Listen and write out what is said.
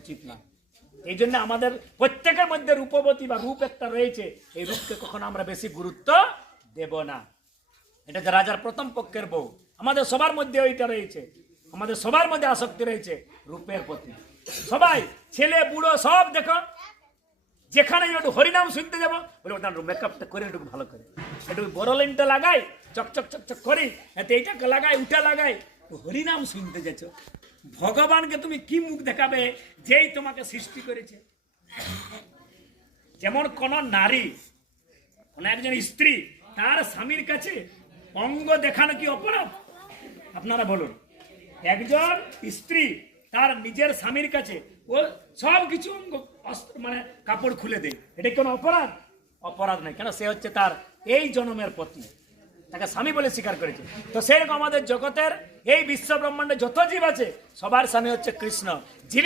উচিত না। এই জন্য আমাদের প্রত্যেকের মধ্যে রূপবতী বা রূপ একটা রয়েছে, এই রূপকে কখনো আমরা বেশি গুরুত্ব দেব না। এটা যে রাজার প্রথম পক্ষের বউ, আমাদের সবার মধ্যে ওইটা রয়েছে, আমাদের সবার মধ্যে আসক্তি রয়েছে রূপের প্রতি। সবাই ছেলে বুড়ো সব দেখো, যেখানে একটু হরিনাম শুনতে যাবো বলে ওটা মেকআপটা করে একটু ভালো করে, একটু বড় লাইনটা লাগাই, চকচক চকচক করি, এতে এইটাকে লাগাই, উঠা লাগাই, হরিনাম শুনতে যাচ্ছ। ভগবানকে তুমি কি মুখ দেখাবে যেই তোমাকে সৃষ্টি করেছে? যেমন কোন নারী, কোন একজন স্ত্রী তার স্বামীর কাছে অঙ্গ দেখানো কি অপরাধ? আপনারা বলুন। একজন স্ত্রী তার নিজের স্বামীর কাছে ও সব কিছু মানে কাপড় খুলে দেয়, এটা কোনো অপরাধ? অপরাধ নয়। কেন? সে হচ্ছে তার এই জন্মের পত্নী, তাকে স্বামী বলে স্বীকার করেছে। তো সেরকম আমাদের জগতের এই বিশ্ব ব্রহ্মাণ্ডে যত জীব আছে সবার স্বামী হচ্ছে কৃষ্ণ।